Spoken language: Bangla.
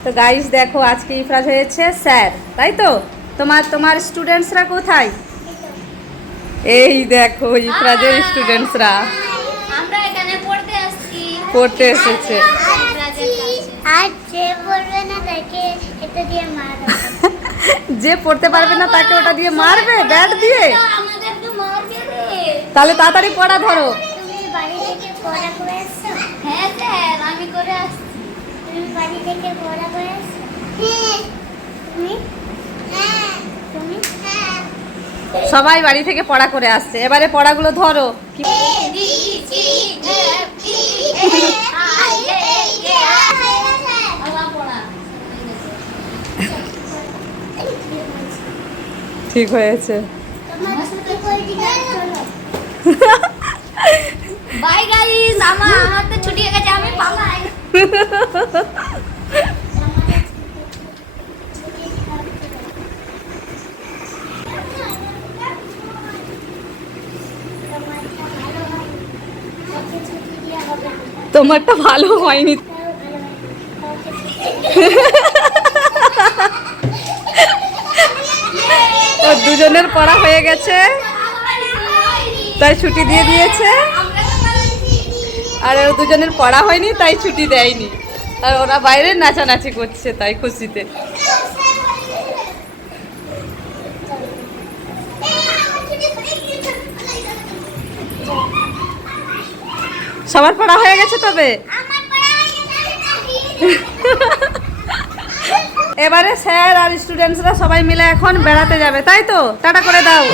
তো গাইস দেখো আজকে ইফরাজ হয়েছে স্যার, তাই তো? তোমার স্টুডেন্টসরা কোথায়? এই দেখো ইফরাজের স্টুডেন্টসরা আমরা এখানে পড়তে আসছি, পড়তে এসেছে। আর যে পড়বে না তাকে এটা দিয়ে মারবে। যে পড়তে পারবে না তাকে ওটা দিয়ে মারবে, ব্যাট দিয়ে? আমাদের তো মারবে রে। তাহলে তাড়াতাড়ি পড়া ধরো। তুমি বাড়ি থেকে পড়া করে আসছো? হ্যাঁ স্যার, আমি করে আসছি। তুমি বাড়ি থেকে পড়া করে আসছো? হ্যাঁ। তুমি? হ্যাঁ। তুমি? হ্যাঁ। সবাই বাড়ি থেকে পড়া করে আসছে, এবারে পড়াগুলো ধরো। কি- ঠিক হয়েছে। বাই গাইস, আমার তো ছুটি হয়ে গেছে, আমি পালাই। তোমারটা ভালো হয়নি। ওর দুজনের পড়া হয়ে গেছে তাই ছুটি দিয়ে দিয়েছে, আর ওর দুজনের পড়া হয়নি তাই ছুটি দেয়নি, আর ওরা বাইরে নাচানাচি করছে তাই খুশিতে। সবার পড়া হয়ে গেছে তবে? এবারে স্যার আর স্টুডেন্টসরা সবাই মিলে এখন বেড়াতে যাবে, তাই তো? টাটা করে দাও।